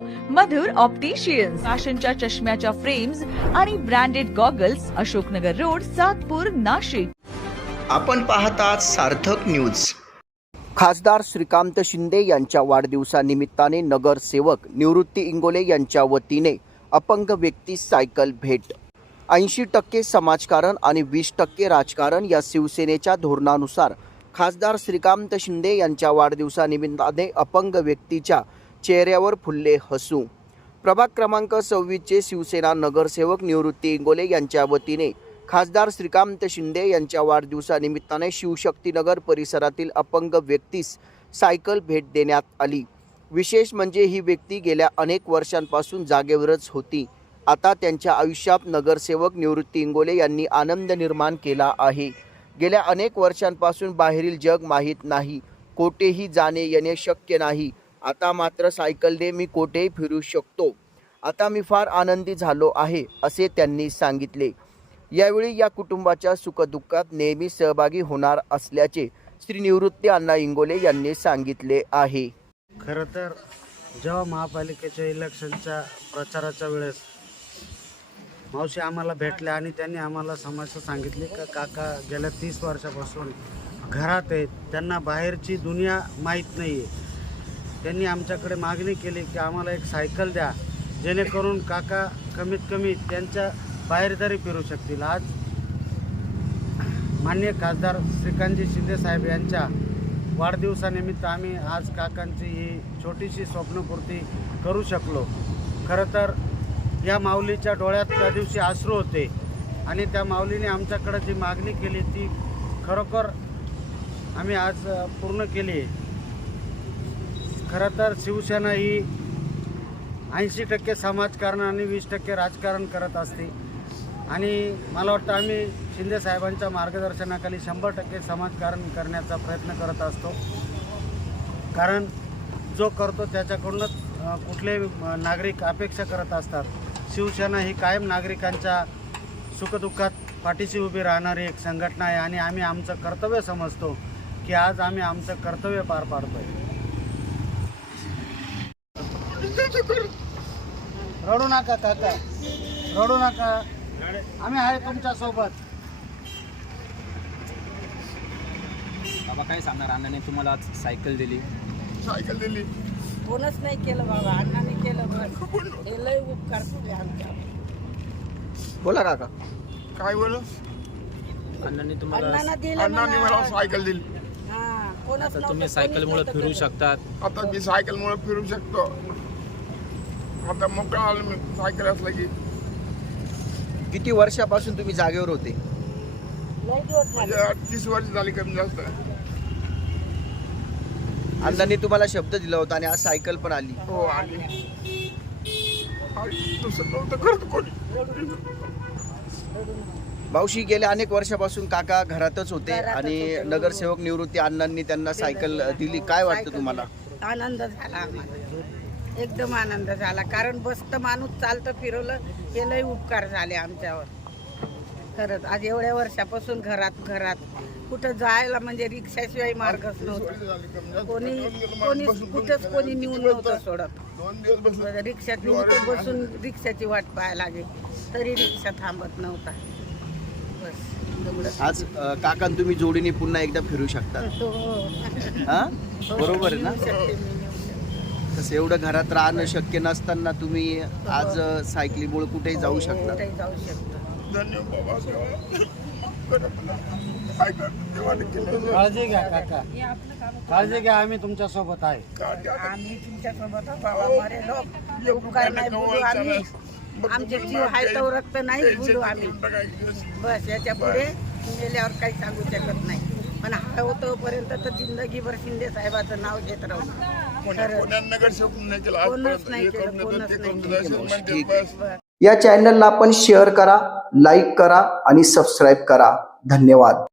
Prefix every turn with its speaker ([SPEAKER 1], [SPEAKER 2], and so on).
[SPEAKER 1] मधुर opticians फॅशनच्या चष्म्याच्या frames आणि branded goggles Ashoknagar road Satpur Nashik.
[SPEAKER 2] आपण पाहतात सार्थक न्यूज
[SPEAKER 3] खासदार श्रीकांत शिंदे यांच्या वाढदिवसानिमित्ताने नगरसेवक निवृत्ती इंगोले यांच्या वतीने अपंग व्यक्ती सायकल भेट. ऐंशी टक्के समाजकारण आणि वीस टक्के राजकारण या शिवसेनेच्या धोरणानुसार खासदार श्रीकांत शिंदे यांच्या वाढदिवसानिमित्ताने अपंग व्यक्तीच्या चेहऱ्यावर फुलले हसू. प्रभाग क्रमांक सव्वीसचे शिवसेना नगरसेवक निवृत्ती इंगोले यांच्या वतीने खासदार श्रीकांत शिंदे यांच्या वाढदिवसानिमित्ताने शिवशक्तीनगर परिसरातील अपंग व्यक्तीस सायकल भेट देण्यात आली. विशेष म्हणजे ही व्यक्ती गेल्या अनेक वर्षांपासून जागेवरच होती. आता त्यांच्या आयुष्यात नगरसेवक निवृत्ती इंगोले यांनी आनंद निर्माण केला आहे. गेल्या अनेक वर्षांपासून बाहेरील जग माहीत नाही. कोठेही जाणे येणे शक्य नाही. आता मात्र सायकलने मी कोठेही फिरू शकतो. आता मी फार आनंदी झालो आहे असे त्यांनी सांगितले. यावेळी या कुटुंबाच्या सुखदुःखात नेहमी सहभागी होणार असल्याचे श्री निवृत्ती अण्णा इंगोले यांनी सांगितले आहे.
[SPEAKER 4] खरं तर जेव्हा महापालिकेच्या इलेक्शनच्या प्रचाराच्या वेळेस मावशी आम्हाला भेटल्या आणि त्यांनी आम्हाला समस्या सांगितली का काका गेल्या तीस वर्षापासून घरात आहेत त्यांना बाहेरची दुनिया माहीत नाही आहे त्यांनी आमच्याकडे मागणी केली की आम्हाला एक सायकल द्या जेणेकरून काका कमीत कमी त्यांच्या बाहेर तरी फिरू शकतील. आज मान्य खासदार श्रीकांतजी शिंदेसाहेब यांच्या वाढदिवसानिमित्त आम्ही आज काकांची ही छोटीशी स्वप्नपूर्ती करू शकलो. खरं तर या माऊलीच्या डोळ्यात त्या दिवशी आश्रू होते आणि त्या माऊलीने आमच्याकडे जी मागणी केली ती खरोखर आम्ही आज पूर्ण केली आहे. खरं तर शिवसेना ही ऐंशी टक्के समाजकारण आणि वीस टक्के राजकारण करत असते. आणि मला वाटतं आम्ही शिंदेसाहेबांच्या मार्गदर्शनाखाली शंभर टक्के समाजकारण करण्याचा प्रयत्न करत असतो. कारण जो करतो त्याच्याकडूनच कुठले नागरिक अपेक्षा करत असतात. शिवसेना ही कायम नागरिकांच्या सुखदुःखात पाठीशी उभी राहणारी एक संघटना आहे आणि आम्ही आमचं कर्तव्य समजतो की आज आम्ही आमचं कर्तव्य पार पाडतो आहे रडू नका काका. रडू नका. आम्ही आहे तुमच्यासोबत.
[SPEAKER 5] बाबा काय सांगणार? अण्णाने तुम्हाला आज सायकल दिली.
[SPEAKER 6] सायकल दिली.
[SPEAKER 7] कोणच नाही केलं बाबा अण्णाने केलं बस. हे लय उपकार आमच्या
[SPEAKER 3] बोला काका.
[SPEAKER 6] काय बोल
[SPEAKER 5] अण्णाने तुम्हाला
[SPEAKER 7] अण्णानं दिलं
[SPEAKER 6] अण्णांनी मला
[SPEAKER 7] म्हणा.
[SPEAKER 6] सायकल दिली.
[SPEAKER 7] हा, कोणच
[SPEAKER 5] आता
[SPEAKER 7] नव्हतं,
[SPEAKER 5] तुम्ही
[SPEAKER 7] कोणीच
[SPEAKER 5] सायकलमुळे
[SPEAKER 7] नव्हतं
[SPEAKER 5] फिरू. शकतात.
[SPEAKER 6] आता मी सायकल मुळे फिरू शकतो. आता मोकळा आलो मी सायकल असलं की
[SPEAKER 3] किती वर्षापासून तुम्ही जागेवर होते.
[SPEAKER 6] म्हणजे तीस वर्ष झाली कमी जास्त.
[SPEAKER 3] अण्णांनी तुम्हाला शब्द दिला होता आणि आज सायकल पण आली.
[SPEAKER 6] हो आली. आणि दुसरं नव्हतं करतो कोणी.
[SPEAKER 3] मावशी गेल्या अनेक वर्षापासून काका घरातच होते आणि
[SPEAKER 7] होते.
[SPEAKER 3] नगरसेवक निवृत्ती अण्णांनी त्यांना सायकल दिली. काय वाटतं तुम्हाला.
[SPEAKER 7] आनंद झाला आम्हाला. एकदम आनंद झाला. कारण बसतं माणूस चालतं फिरवलं हे लय उपकार झाले आमच्यावर. खरंच आज एवढ्या वर्षापासून घरात घरात. कुठं जायला म्हणजे रिक्षाशिवाय मार्गच नव्हता. कोणी कोणी कुठंच कोणी नेऊन नव्हतं सोडत.
[SPEAKER 6] दोन दिवस बसून
[SPEAKER 7] रिक्षात नेऊन बसून रिक्षाची वाट पाहायला लागेल तरी रिक्षा थांबत नव्हता. बस.
[SPEAKER 3] आज काका तुम्ही जोडीने पुन्हा एकदा फिरू शकता.
[SPEAKER 7] हो.
[SPEAKER 3] हा. बरोबर आहे ना
[SPEAKER 7] नेऊ शकते मी, नेऊ शकते.
[SPEAKER 3] तसं एवढं घरात राहणं शक्य नसताना तुम्ही आज सायकलीमुळे कुठेही जाऊ शकता.
[SPEAKER 7] कुठेही जाऊ शकतो.
[SPEAKER 4] काळजी घ्या काका. काळजी घ्या आम्ही तुमच्यासोबत आहे.
[SPEAKER 7] आम्ही तुमच्यासोबत बाबा मरे लोक. उपकार नाही बोलू आम्ही. आमचे जीव हाय तो रक्त नाही बोलू आम्ही. बस याच्यापुढे मेल्यावर काही सांगू शकत नाही. पण हा होतोपर्यंत तर जिंदगीभर शिंदे साहेबाचं नाव घेत राहू.
[SPEAKER 3] या चॅनलला आपण शेअर करा लाईक करा आणि सबस्क्राईब करा. धन्यवाद.